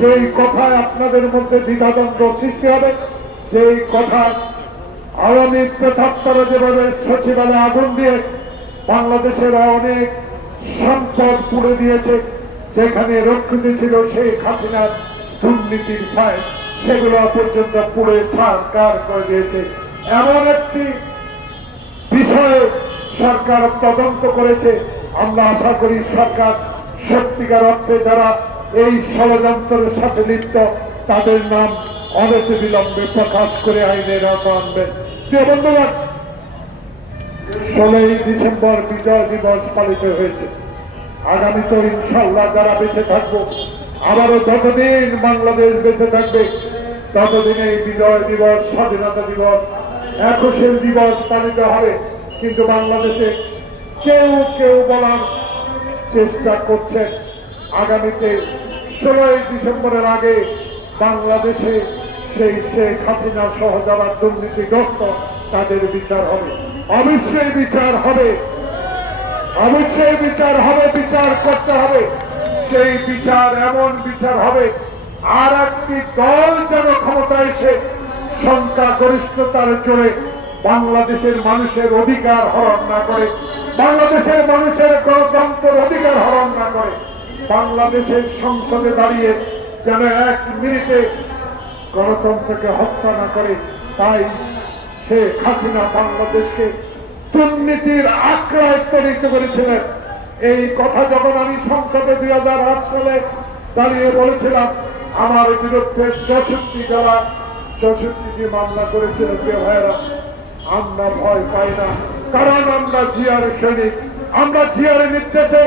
যেই কথায় আপনাদের মধ্যে দ্বিধাদ্বন্দ্ব সৃষ্টি হবে কথা আওয়ামী যেভাবে সচিবালয়ে আগুন দিয়ে অনেক সম্পদ পুড়ে দিয়েছে, যেখানে ছিল শেখ হাসিনার দুর্নীতির সেগুলো পর্যন্ত পুড়ে করে দিয়েছে। এমন একটি বিষয়ে সরকার তদন্ত করেছে। আমরা আশা করি সরকার সত্যিকার অর্থে যারা এই ষড়যন্ত্রের সাথে লিপ্ত তাদের নাম অনতি বিলম্বে প্রকাশ করে আইনের আনবেন। প্রিয় ষোলোই ডিসেম্বর বিজয় দিবস পালিত হয়েছে। আগামী তো ইনশাল্লাহ যারা বেঁচে থাকব, আবারও যতদিন বাংলাদেশ বেঁচে থাকবে, ততদিন এই বিজয় দিবস, স্বাধীনতা দিবস, একুশে দিবস পালিত হবে। কিন্তু বাংলাদেশে কেউ কেউ বলার চেষ্টা করছেন। আগামীতে ষোলোই ডিসেম্বরের আগে বাংলাদেশে সেই শেখ হাসিনা সহ যারা দুর্নীতিগ্রস্ত, তাদের বিচার হবে। অবশ্যই বিচার হবে। অবশ্যই বিচার হবে, বিচার করতে হবে। সেই বিচার এমন বিচার হবে, আর একটি দল যেন ক্ষমতা এসে সংখ্যা গরিষ্ঠতার জোরে বাংলাদেশের মানুষের অধিকার হরণ না করে। বাংলাদেশের মানুষের গণতন্ত্রের অধিকার হরণ না করে বাংলাদেশের সংসদে দাঁড়িয়ে যেন এক মিনিটে গণতন্ত্রকে হত্যা না করে, তাই শেখ হাসিনা বাংলাদেশকে দুর্নীতির আক্রায় পরিণত করেছিলেন। এই কথা যখন আমি সংসদে দুই হাজার আট সালে দাঁড়িয়ে বলেছিলাম, আমার বিরুদ্ধে চৌষট্টি যারা চৌষট্টিটি মামলা করেছিলেন প্রিয় ভাইয়েরা, আমরা ভয় পাই না। কারণ আমরা জিয়ার সৈনিক, আমরা জিয়ার নির্দেশে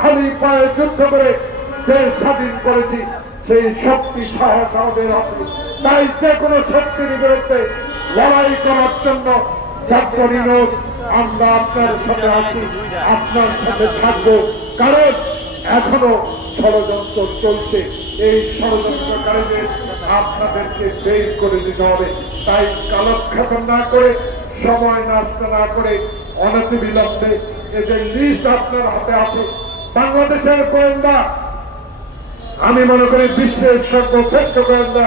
খালি পায়ে যুদ্ধ করে দেশ স্বাধীন করেছি। সেই শক্তি সাহস আমাদের আছে। তাই যে কোনো শক্তির বিরুদ্ধে লড়াই করার জন্য আমরা আপনার সাথে আছি, আপনার সাথে থাকব। কারণ এখনও ষড়যন্ত্র চলছে। এই ষড়যন্ত্রকারীদের আপনাদেরকে বের করে দিতে হবে। তাই কালক্ষেপণ না করে, সময় নষ্ট না করে অনতি বিলম্বে এদের লিস্ট আপনার হাতে আছে। বাংলাদেশের গোয়েন্দা। আমি মনে করি বিশ্বের সর্বশ্রেষ্ঠ গোয়েন্দা।